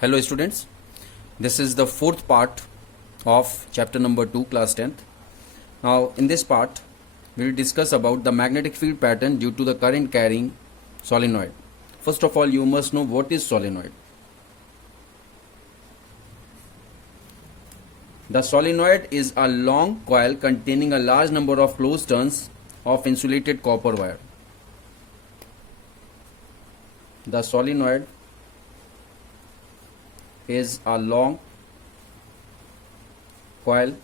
Hello students, this is the fourth part of chapter number 2 class 10th. Now in this part we will discuss about the magnetic field pattern due to the current carrying solenoid. First of all, you must know what is solenoid. The solenoid is a long coil containing a large number of closed turns of insulated copper wire. The solenoid is a long coil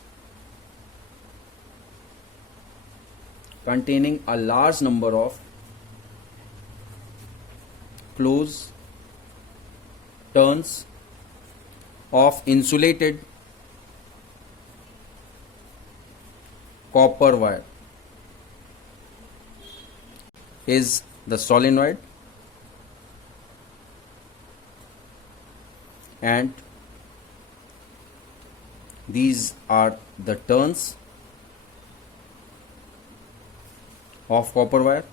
containing a large number of closed turns of insulated copper wire is the solenoid, and these are the turns of copper wire.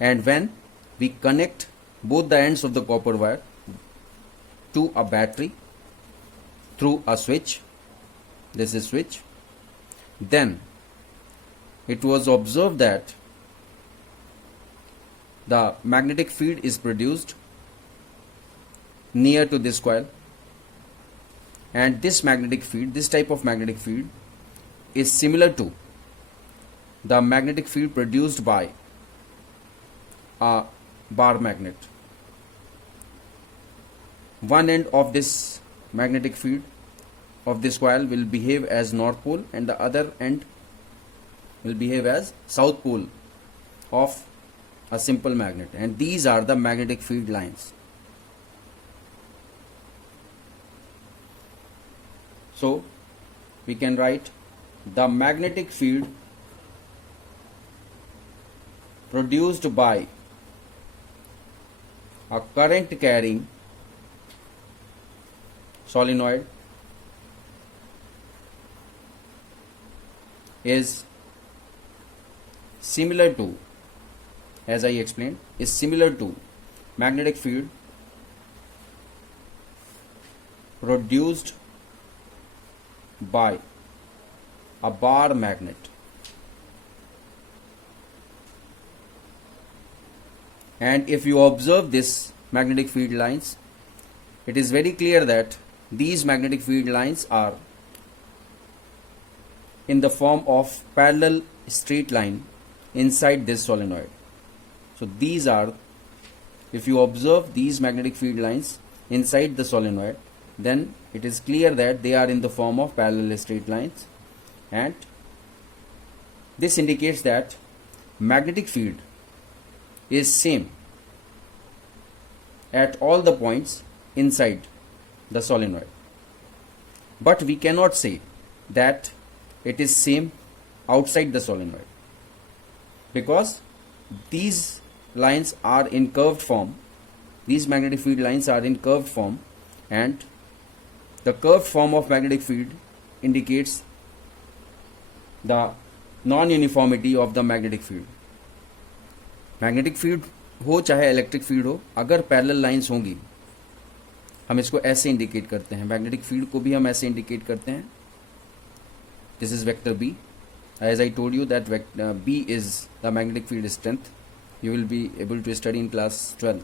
And when we connect both the ends of the copper wire to a battery through a switch, this is switch, then it was observed that the magnetic field is produced near to this coil, and this magnetic field, this type of magnetic field is similar to the magnetic field produced by a bar magnet. One end of this magnetic field of this coil will behave as north pole and the other end will behave as south pole of a simple magnet, and these are the magnetic field lines. So we can write the magnetic field produced by a current carrying solenoid is similar to, as I explained, is similar to magnetic field produced by a bar magnet. And if you observe this magnetic field lines, it is very clear that these magnetic field lines are in the form of parallel straight line inside this solenoid. So these are, if you observe these magnetic field lines inside the solenoid, then it is clear that they are in the form of parallel straight lines, and this indicates that magnetic field is same at all the points inside the solenoid. But we cannot say that it is same outside the solenoid, because these lines are in curved form. These magnetic field lines are in curved form, and the curved form of magnetic field indicates the non-uniformity of the magnetic field. Magnetic field हो चाहे electric field हो, अगर parallel lines होंगी हम इसको ऐसे indicate करते हैं. मैग्नेटिक फील्ड को भी हम ऐसे इंडिकेट करते हैं. This is vector B. As I told you that B is the magnetic field strength. you will be able to study in class 12.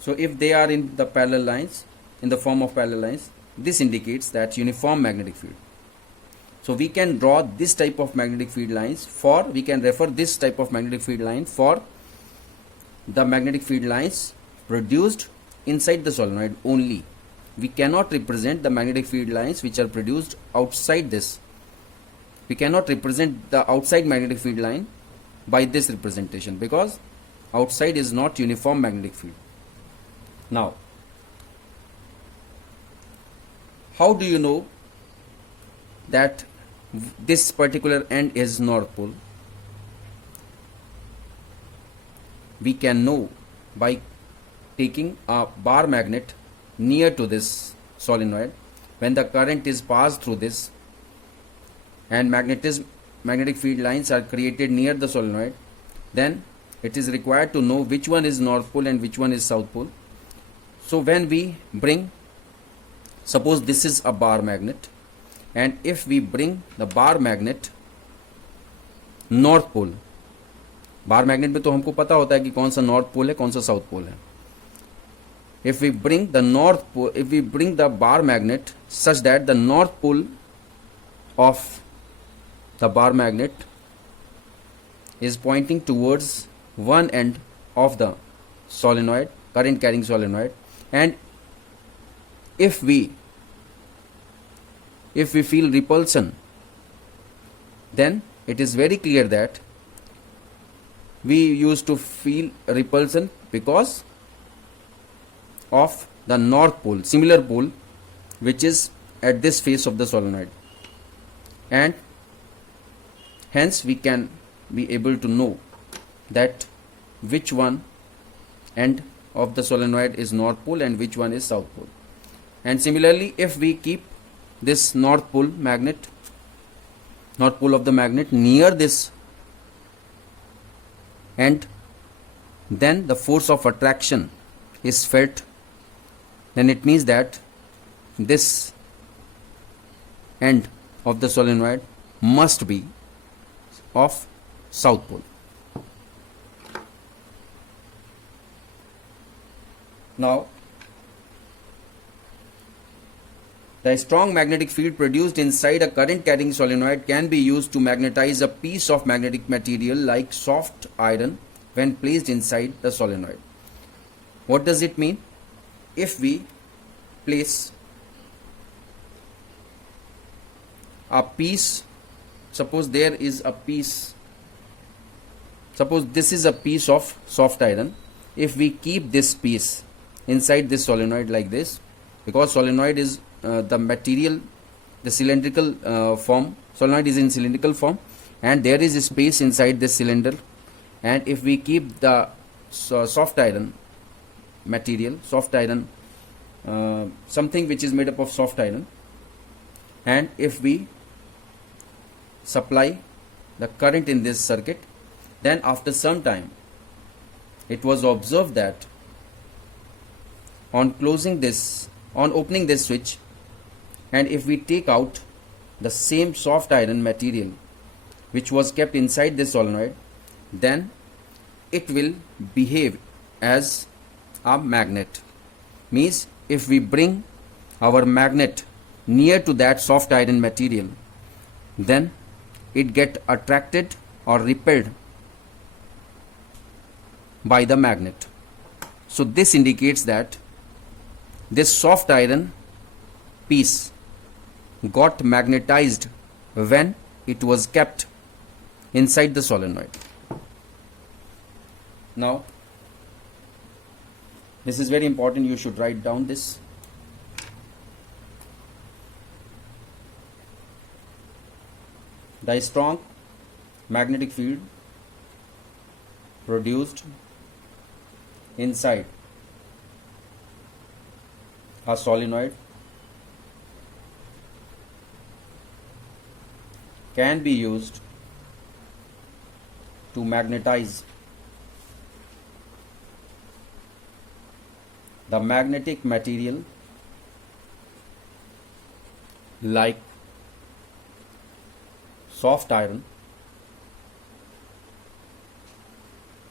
So if they are in the parallel lines, in the form of parallel lines, this indicates that uniform magnetic field. So we can draw this type of magnetic field lines for, we can refer this type of magnetic field line for the magnetic field lines produced inside the solenoid only. We cannot represent the magnetic field lines which are produced outside this. We cannot represent the outside magnetic field line by this representation, because outside is not uniform magnetic field. Now, how do you know that this particular end is north pole? We can know by taking a bar magnet near to this solenoid. When the current is passed through this and magnetic field lines are created near the solenoid, then it is required to know which one is north pole and which one is south pole. So when we bring, suppose this is a bar magnet, and if we bring the bar magnet north pole, bar magnet में तो हमको पता होता है कि कौन सा north pole है, कौन सा साउथ पोल है. If we bring the north pole, if we bring the bar magnet such that the north pole of the bar magnet is pointing towards one end of the solenoid, current carrying solenoid, and if we feel repulsion, then it is very clear that we used to feel repulsion because of the north pole, similar pole, which is at this face of the solenoid, and hence we can be able to know that which one end of the solenoid is north pole and which one is south pole. And similarly, if we keep this north pole of the magnet near this end, then the force of attraction is felt, then it means that this end of the solenoid must be of south pole. Now, the strong magnetic field produced inside a current carrying solenoid can be used to magnetize a piece of magnetic material like soft iron when placed inside the solenoid. What does it mean? If we place a piece, suppose there is a piece, suppose this is a piece of soft iron, if we keep this piece inside this solenoid like this, because solenoid is the material, the cylindrical form, solenoid is in cylindrical form, and there is a space inside this cylinder, and if we keep the soft iron material, soft iron, something which is made up of soft iron, and if we supply the current in this circuit, then after some time it was observed that on opening this switch, and if we take out the same soft iron material which was kept inside this solenoid, then it will behave as a magnet. Means if we bring our magnet near to that soft iron material, then it get attracted or repelled by the magnet. So this indicates that this soft iron piece got magnetized when it was kept inside the solenoid. Now, this is very important, you should write down this. The strong magnetic field produced inside a solenoid can be used to magnetize the magnetic material like soft iron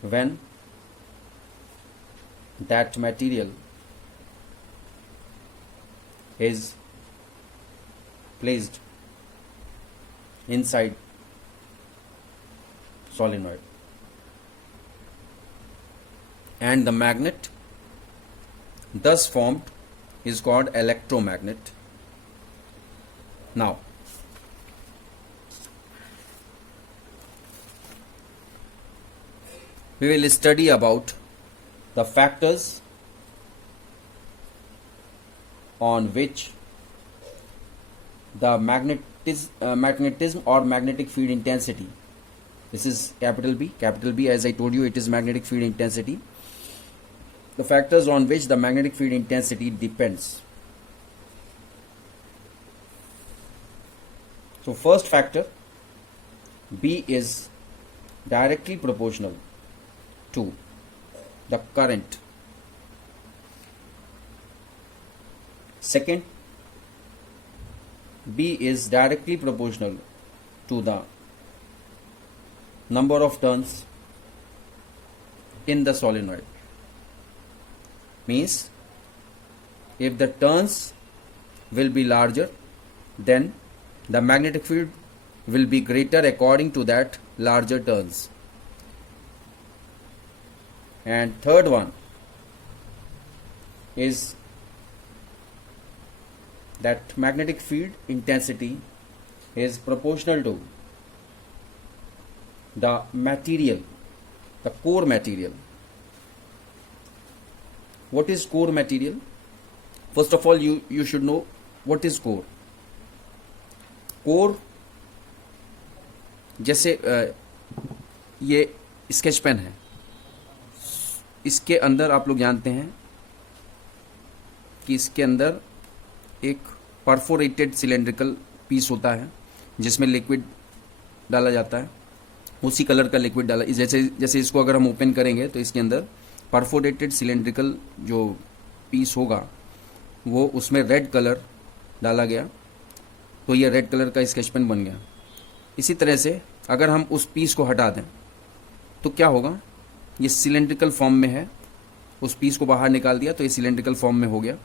when that material is placed inside solenoid, and the magnet thus formed is called electromagnet. Now, we will study about the factors on which the magnetism or magnetic field intensity, this is capital B, as I told you, it is magnetic field intensity. The factors on which the magnetic field intensity depends. So first factor, B, is directly proportional to the current Second, B is directly proportional to the number of turns in the solenoid. Means if the turns will be larger, then the magnetic field will be greater according to that larger turns. And third one is that magnetic field intensity is proportional to the material, the core material. What is core material? First of all, you should know what is core. Core, जैसे ये sketch pen है, इसके अंदर आप लोग जानते हैं कि इसके अंदर एक परफोरेटेड सिलेंड्रिकल पीस होता है जिसमें लिक्विड डाला जाता है, उसी कलर का लिक्विड डाला, जैसे इसको अगर हम ओपन करेंगे तो इसके अंदर परफोरेटेड सिलेंड्रिकल जो पीस होगा वो उसमें रेड कलर डाला गया, तो ये रेड कलर का स्केच पेन बन गया। इसी तरह से अगर हम उस पीस को हटा दें तो क्या होगा, ये सिलेंड्रिकल फॉर्म में है, उस पीस को बाहर निकाल दिया तो ये सिलेंड्रिकल फॉर्म में हो गया।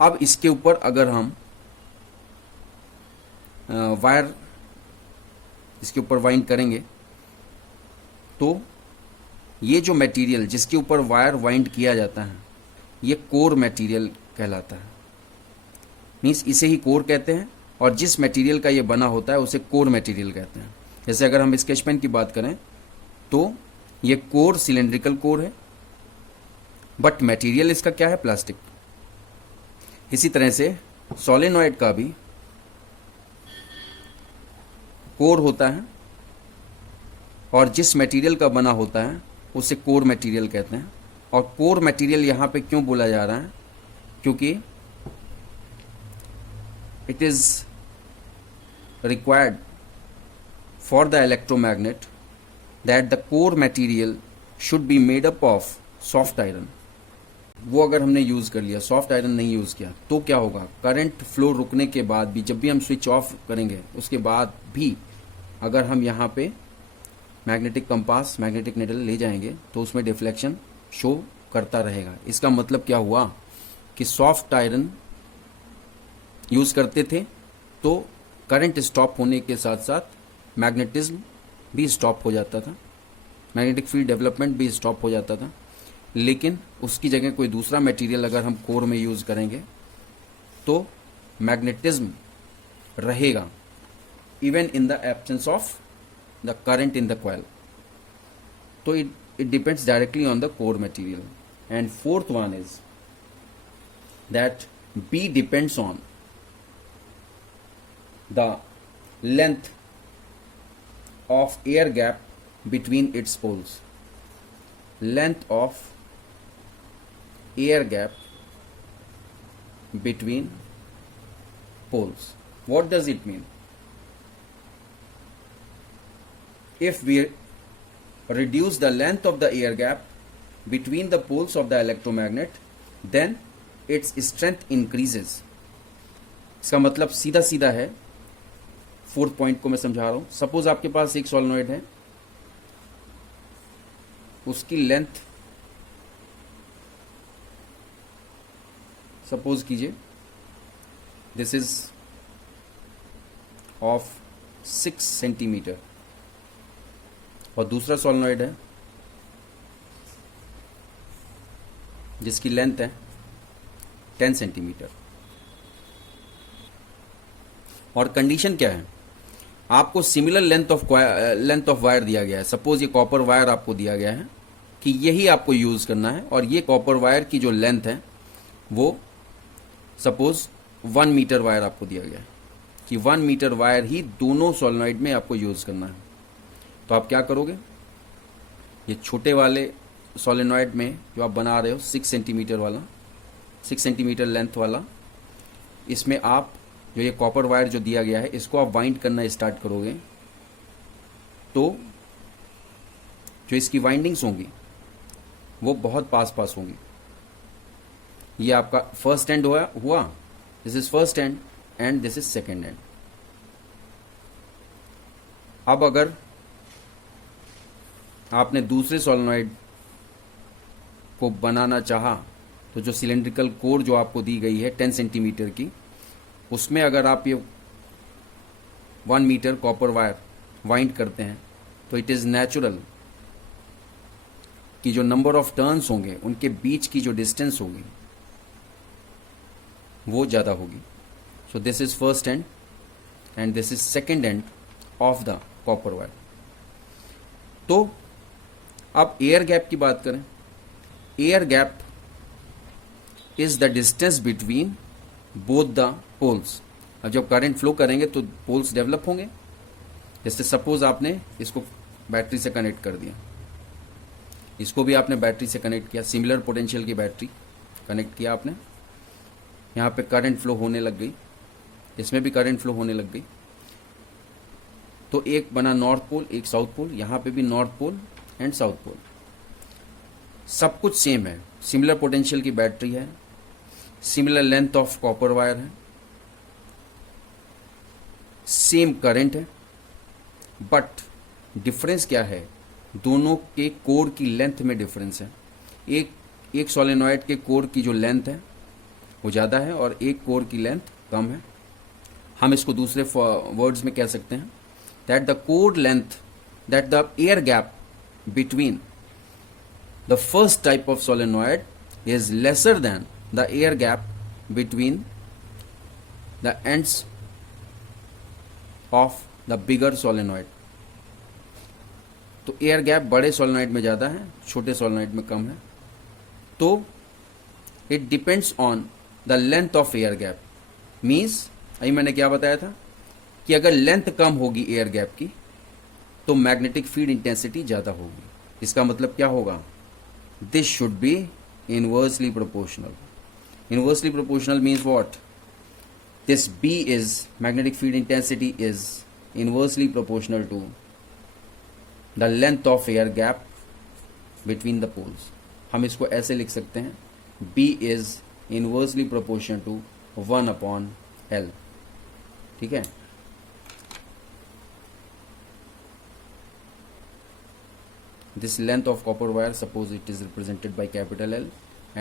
अब इसके ऊपर अगर हम वायर इसके ऊपर वाइंड करेंगे तो ये जो मटेरियल जिसके ऊपर वायर वाइंड किया जाता है ये कोर मटेरियल कहलाता है। मीन्स इसे ही कोर कहते हैं और जिस मटेरियल का ये बना होता है उसे कोर मटेरियल कहते हैं। जैसे अगर हम स्केच पेन की बात करें तो ये कोर सिलेंड्रिकल कोर है, बट मटेरियल इसका क्या है, प्लास्टिक। इसी तरह से सोलेनॉइड का भी कोर होता है और जिस मटेरियल का बना होता है उसे कोर मटेरियल कहते हैं। और कोर मटेरियल यहाँ पे क्यों बोला जा रहा है, क्योंकि it is required for the electromagnet that the core material should be made up of soft iron. वो अगर हमने यूज़ कर लिया, सॉफ्ट आयरन नहीं यूज़ किया, तो क्या होगा, करंट फ्लो रुकने के बाद भी, जब भी हम स्विच ऑफ करेंगे उसके बाद भी अगर हम यहाँ पे मैग्नेटिक कंपास, मैग्नेटिक निडल ले जाएंगे तो उसमें डिफ्लेक्शन शो करता रहेगा। इसका मतलब क्या हुआ कि सॉफ्ट आयरन यूज़ करते थे तो करंट स्टॉप होने के साथ साथ मैग्नेटिज्म भी स्टॉप हो जाता था, मैग्नेटिक फील्ड डेवलपमेंट भी स्टॉप हो जाता था। लेकिन उसकी जगह कोई दूसरा मटेरियल अगर हम कोर में यूज़ करेंगे तो मैग्नेटिज्म रहेगा even in the absence of the current in the coil. तो it depends directly on the core material. And fourth one is that B depends on the length of air gap between its poles. Length of air gap between poles. What does it mean? If we reduce the length of the air gap between the poles of the electromagnet, then its strength increases. इसका मतलब सीधा सीधा है, fourth point को मैं समझा रहा हूं। सपोज आपके पास एक सोलेनॉइड है, उसकी लेंथ सपोज कीजिए दिस इज ऑफ 6 सेंटीमीटर और दूसरा सोलेनॉइड है जिसकी लेंथ है 10 सेंटीमीटर। और कंडीशन क्या है, आपको सिमिलर लेंथ ऑफ वायर दिया गया है। सपोज ये कॉपर वायर आपको दिया गया है कि यही आपको यूज करना है और ये कॉपर वायर की जो लेंथ है वो सपोज 1 मीटर वायर आपको दिया गया है कि 1 मीटर वायर ही दोनों सोलेनॉइड में आपको यूज करना है। तो आप क्या करोगे, ये छोटे वाले सोलेनॉइड में जो आप बना रहे हो 6 सेंटीमीटर वाला, 6 सेंटीमीटर लेंथ वाला, इसमें आप जो ये कॉपर वायर जो दिया गया है इसको आप वाइंड करना स्टार्ट करोगे तो जो इसकी वाइंडिंग्स होंगी वो बहुत पास पास होंगी। ये आपका फर्स्ट एंड हुआ, this is first end and this is second and. अब अगर आपने दूसरे सोलेनॉइड को बनाना चाहा तो जो सिलेंड्रिकल कोर जो आपको दी गई है 10 सेंटीमीटर की, उसमें अगर आप ये 1 मीटर कॉपर वायर वाइंड करते हैं तो इट इज़ नेचुरल कि जो नंबर ऑफ टर्न्स होंगे उनके बीच की जो डिस्टेंस होगी वो ज़्यादा होगी। So this is first end and this is second end of the copper wire. तो अब एयर गैप की बात करें, air gap is the distance between both the poles. अब जब करंट फ्लो करेंगे तो पोल्स डेवलप होंगे। जैसे सपोज आपने इसको बैटरी से कनेक्ट कर दिया, इसको भी आपने बैटरी से कनेक्ट किया, सिमिलर पोटेंशियल की बैटरी कनेक्ट किया आपने, यहाँ पे करंट फ्लो होने लग गई, इसमें भी करंट फ्लो होने लग गई। तो एक बना नॉर्थ पोल, एक साउथ पोल, यहाँ पे भी north pole and south pole. सब कुछ सेम है, सिमिलर पोटेंशियल की बैटरी है, similar length of copper wire है, सेम करंट है, बट डिफरेंस क्या है, दोनों के कोर की लेंथ में डिफरेंस है। एक सोलेनॉइड के कोर की जो लेंथ है वो ज़्यादा है और एक कोर की लेंथ कम है। हम इसको दूसरे वर्ड्स में कह सकते हैं that the core length, that the air gap between the first type of solenoid is lesser than the air gap between the ends of the bigger solenoid। तो एयर गैप बड़े सोलेनॉइड में ज़्यादा है, छोटे सोलेनॉइड में कम है। तो it depends on the length of air gap. Means अभी मैंने क्या बताया था कि अगर लेंथ कम होगी एयर गैप की तो मैग्नेटिक फील्ड इंटेंसिटी ज़्यादा होगी। इसका मतलब क्या होगा, this should be inversely proportional। Inversely proportional means what? This B is magnetic field intensity is inversely proportional to the length of air gap between the poles। हम इसको ऐसे लिख सकते हैं, B is inversely proportional to 1/L। ठीक है। This length of copper wire, suppose it is represented by capital L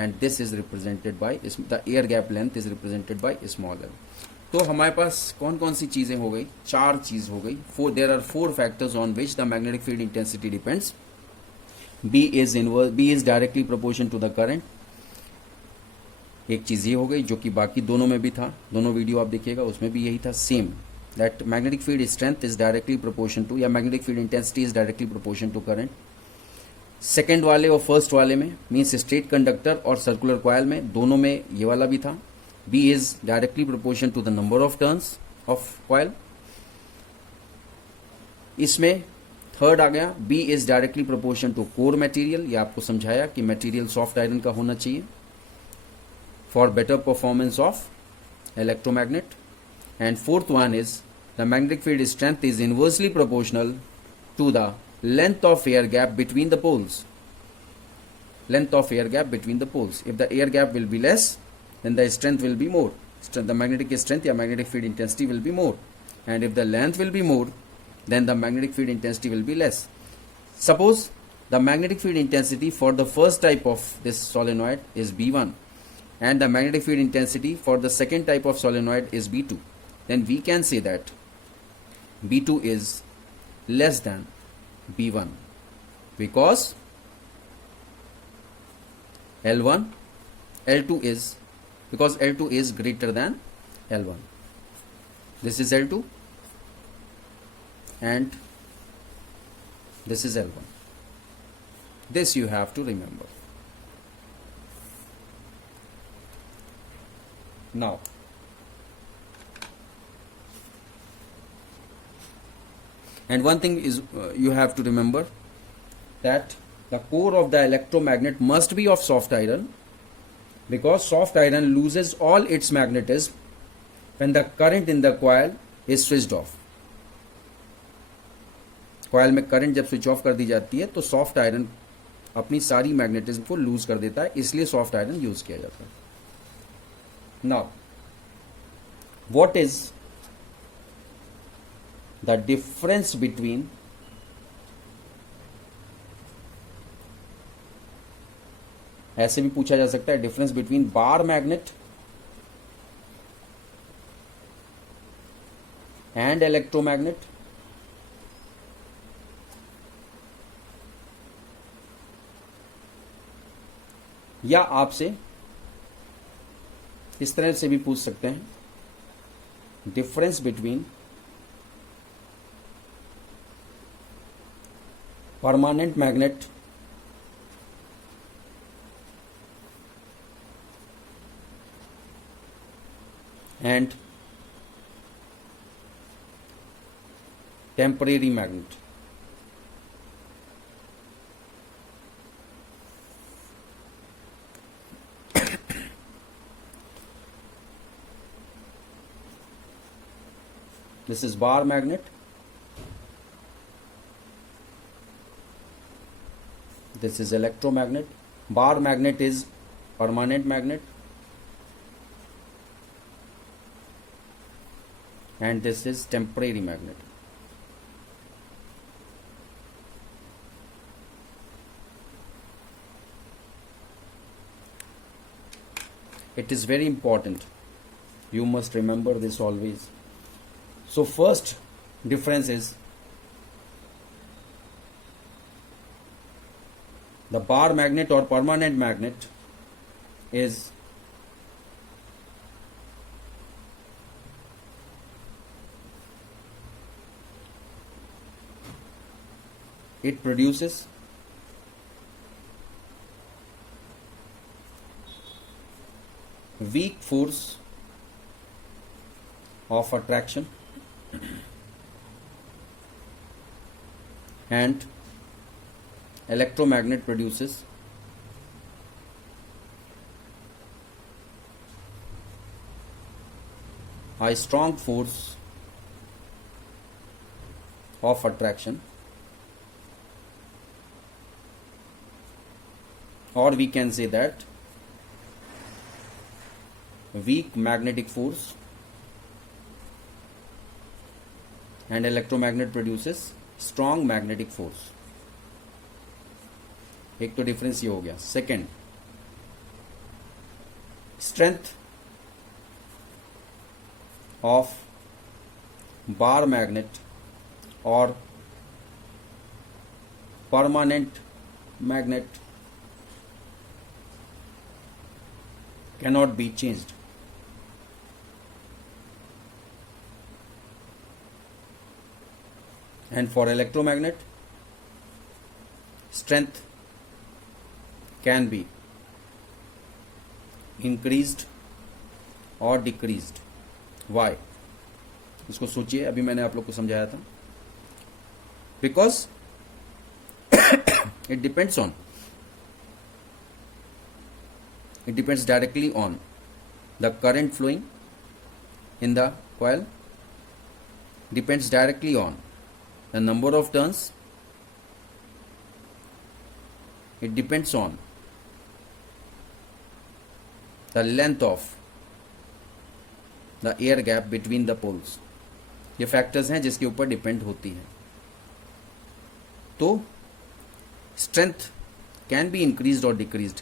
and this is represented by, the air gap length is represented by small l। तो हमारे पास कौन कौन सी चीज़ें हो गई, 4 चीज़ हो गई। there are 4 factors on which the magnetic field intensity depends। B is directly proportional to the current। एक चीज़ ये हो गई जो कि बाकी दोनों में भी था, दोनों वीडियो आप देखिएगा उसमें भी यही था same, that magnetic field strength is directly proportional to, या magnetic field intensity is directly proportional to current। Second वाले और फर्स्ट वाले में मीन्स स्ट्रेट कंडक्टर और सर्कुलर कॉयल में, दोनों में ये वाला भी था, B is directly proportion to the number of turns of coil. इसमें थर्ड आ गया, B is directly proportion to core material. ये आपको समझाया कि मटेरियल सॉफ्ट आयरन का होना चाहिए for better performance of electromagnet. And fourth one is the magnetic field strength is inversely proportional to the length of air gap between the poles। Length of air gap between the poles। If the air gap will be less, then the strength will be more। The magnetic strength या magnetic field intensity will be more। And if the length will be more, then the magnetic field intensity will be less। Suppose the magnetic field intensity for the first type of this solenoid is B1 and the magnetic field intensity for the second type of solenoid is B2, then we can say that B2 is less than B1 because L2 is greater than L1। This is L2 and this is L1। This you have to remember। Now and one thing is you have to remember that the core of the electromagnet must be of soft iron because soft iron loses all its magnetism when the current in the coil is switched off। Coil में current जब switch off कर दी जाती है तो soft iron अपनी सारी magnetism को loose कर देता है, इसलिए सॉफ्ट आयरन यूज किया जाता है। Now, what is the difference between ऐसे भी पूछा जा सकता है, difference between bar magnet and electromagnet? या आपसे इस तरह से भी पूछ सकते हैं, difference between permanent magnet and temporary magnet. This is bar magnet. This is electromagnet. Bar magnet is permanent magnet, and this is temporary magnet. It is very important. You must remember this always. So first difference is the bar magnet or permanent magnet is it produces weak force of attraction and electromagnet produces a strong force of attraction, or we can say that weak magnetic force, and electromagnet produces strong magnetic force. एक तो difference ये हो गया. Second, strength of bar magnet और permanent magnet cannot be changed. And for electromagnet, strength can be increased or decreased. Why? इसको सोचिए, अभी मैंने आप लोग को समझाया था. Because it depends directly on the current flowing in the coil, depends directly on the number of turns, it depends on the length of the air gap between the poles. ये फैक्टर्स हैं जिसके ऊपर depend होती है. तो strength can be increased और decreased.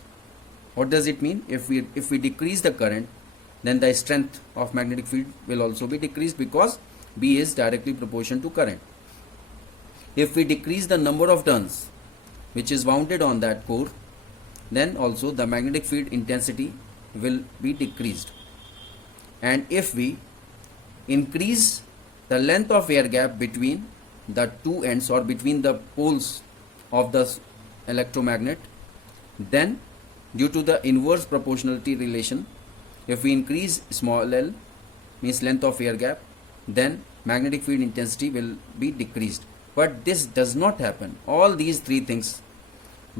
What does it mean? If we decrease the current, then the strength of magnetic field will also be decreased because B is directly proportional to current. If we decrease the number of turns which is wounded on that core, then also the magnetic field intensity will be decreased. And if we increase the length of air gap between the two ends or between the poles of the electromagnet, then due to the inverse proportionality relation, if we increase small l, means length of air gap, then magnetic field intensity will be decreased. But this does not happen. All these three things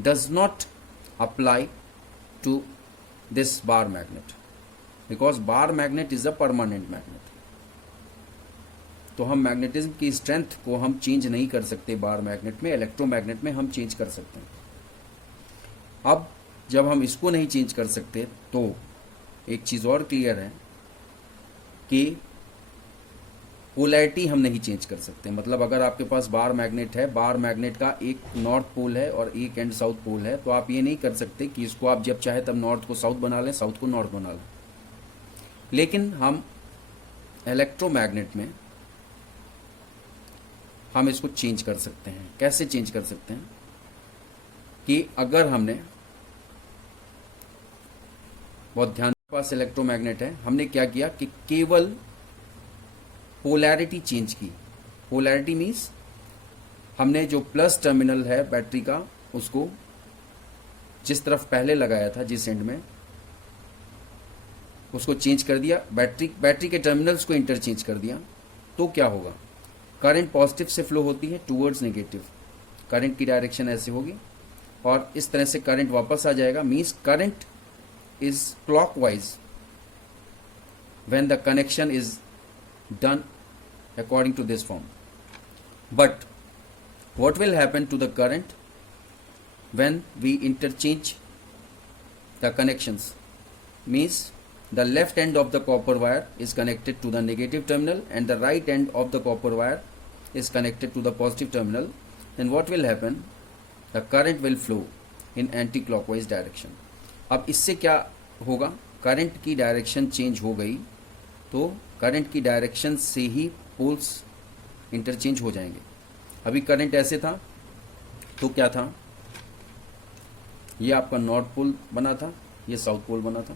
does not apply to this bar magnet, because bar magnet is a permanent magnet. तो हम magnetism की strength को हम change नहीं कर सकते बार magnet में. Electromagnet में हम चेंज कर सकते हैं. अब जब हम इसको नहीं चेंज कर सकते तो एक चीज़ और क्लियर है कि पोलैरिटी हम नहीं चेंज कर सकते। मतलब अगर आपके पास बार मैग्नेट है, बार मैग्नेट का एक नॉर्थ पोल है और एक एंड साउथ पोल है, तो आप ये नहीं कर सकते कि इसको आप जब चाहे तब नॉर्थ को साउथ बना लें, साउथ को नॉर्थ बना लें। लेकिन हम इलेक्ट्रोमैग्नेट में हम इसको चेंज कर सकते हैं। कैसे चेंज कर सकते हैं कि अगर हमने, बहुत ध्यान, पास इलेक्ट्रोमैग्नेट है, हमने क्या किया कि केवल पोलैरिटी चेंज की। पोलैरिटी मीन्स हमने जो प्लस टर्मिनल है बैटरी का, उसको जिस तरफ पहले लगाया था, जिस एंड में, उसको चेंज कर दिया। बैटरी के टर्मिनल्स को इंटरचेंज कर दिया। तो क्या होगा, करंट पॉजिटिव से फ्लो होती है टूवर्ड्स नेगेटिव। करंट की डायरेक्शन ऐसे होगी और इस तरह से करंट वापस आ जाएगा। Means current is clockwise when the connection is done according to this form. But what will happen to the current when we interchange the connections? Means the left end of the copper wire is connected to the negative terminal and the right end of the copper wire is connected to the positive terminal. Then what will happen? The current will flow in anti-clockwise direction. अब इससे क्या होगा, current की direction change हो गई तो current की direction से ही पोल्स इंटरचेंज हो जाएंगे। अभी करंट ऐसे था तो क्या था, ये आपका नॉर्थ पोल बना था, ये साउथ पोल बना था।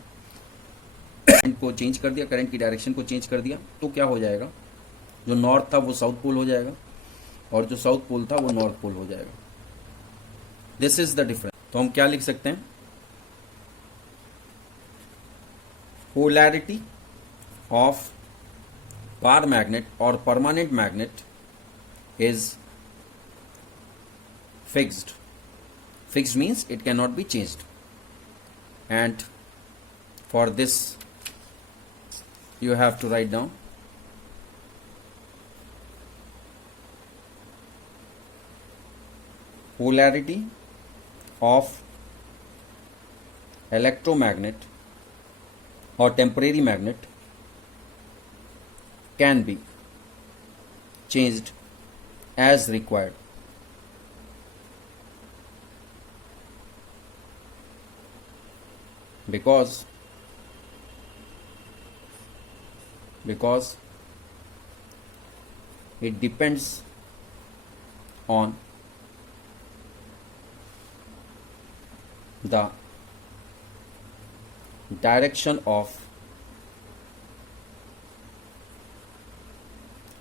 करंट को चेंज कर दिया, करंट की डायरेक्शन को चेंज कर दिया, तो क्या हो जाएगा, जो नॉर्थ था वो साउथ पोल हो जाएगा और जो साउथ पोल था वो नॉर्थ पोल हो जाएगा। This is the difference. तो हम क्या लिख सकते हैं, polarity of bar magnet or permanent magnet is fixed. Fixed means it cannot be changed. And for this you have to write down polarity of electromagnet or temporary magnet can be changed as required. Because it depends on the direction of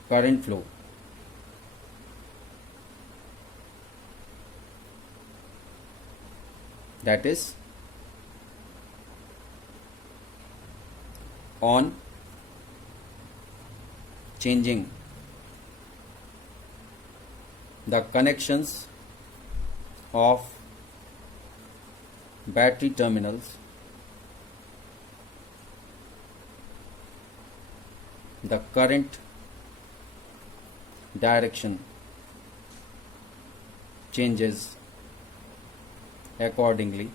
current flow. That is on changing the connections of battery terminals, the current direction changes accordingly